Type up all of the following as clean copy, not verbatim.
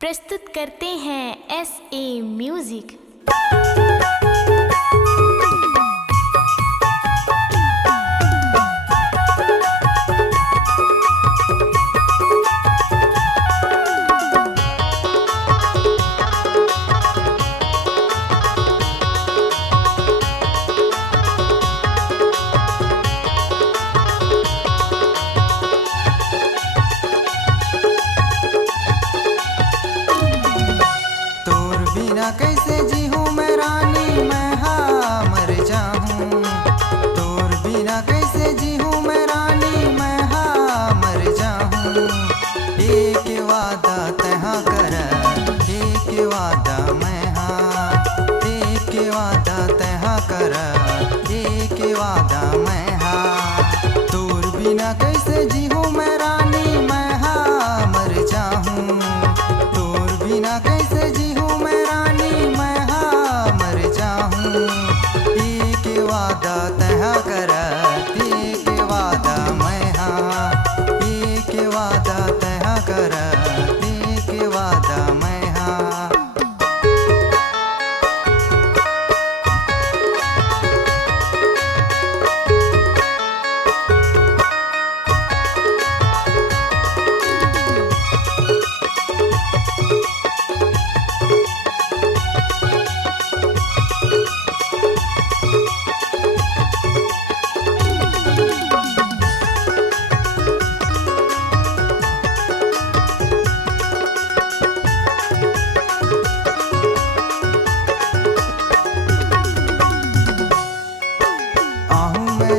प्रस्तुत करते हैं SA म्यूजिक। कैसे जी हूँ मैं रानी, मैं हाँ मर जाऊँ। तोर बिना कैसे जी हूँ मैं रानी, मैं हाँ मर जाऊँ। एक वादा तहा कर, एक वादा मैं हाँ, एक वादा तहा कर, एक वादा मैं हाँ। तोर बिना कैसे जी हूँ मैं रानी, मैं हाँ मर जाऊँ। तोर बिना कैसे जी हूँ मैं रानी, मैं हाँ मर जाऊँ। एक वादा तहा कर, एक वादा मैं हाँ, एक वादा तहा कर, एक वादा मैं हाँ।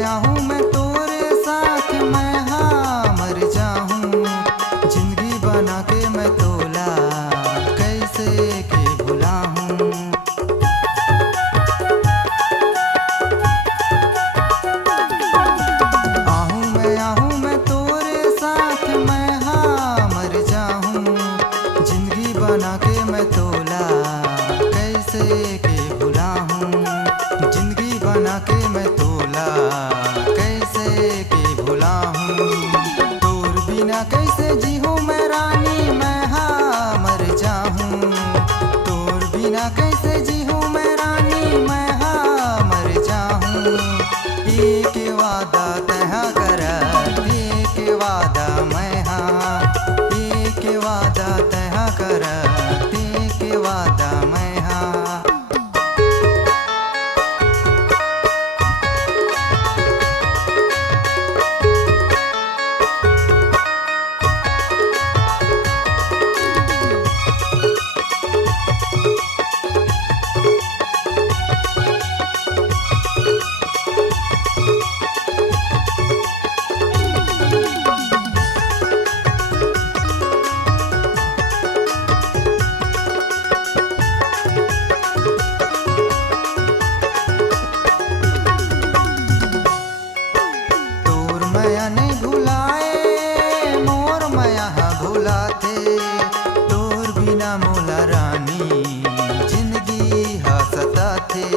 आहूँ मैं तोरे साथ, मैं हाँ मर जाऊँ। जिंदगी बना के मैं तोला कैसे के भुलाऊँ। आहूँ मैं तोरे साथ, मैं हाँ मर जाऊँ। जिंदगी बना के मैं तोला कैसे के भुलाऊँ। जिंदगी बना के मैं तोला कैसे के भुलाऊँ। तोर बिना कैसे जी हूँ मैं रानी, मैं हाँ मर जाऊँ। तोर बिना कैसे जी हूँ मैं रानी, मैं हाँ मर जाऊँ। एक वादा तहा कर, एक वादा मैं हाँ, एक वादा तहा कर, एक वादा मैं हाँ। माया नहीं भुलाए मोर माया भुलाते। तोर बिना मोला रानी जिंदगी हंसता थे।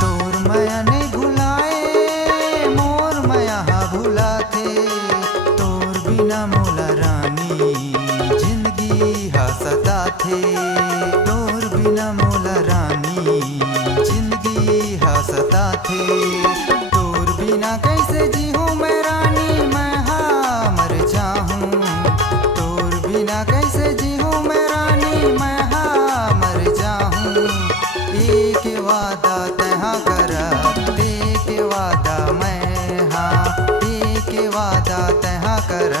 तोर माया नहीं भुलाए मोर माया भुलाते। तोर बिना मोला रानी जिंदगी हंसता थे। तोर बिना मोला रानी जिंदगी हंसता थे। तोर बिना कैसे जी हूँ मैं रानी, मैं हाँ मर जाऊँ। तोर बिना कैसे जी हूँ मैं रानी, मैं हाँ मर जाऊँ। एक वादा तहा कर, एक वादा मैं हाँ, एक वादा तहा कर,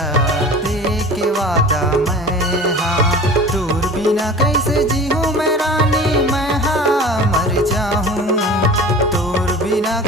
एक वादा मैं हाँ। तोर बिना कैसे जी हूँ मैं रानी, मैं हाँ मर जाऊँ। तोर बिना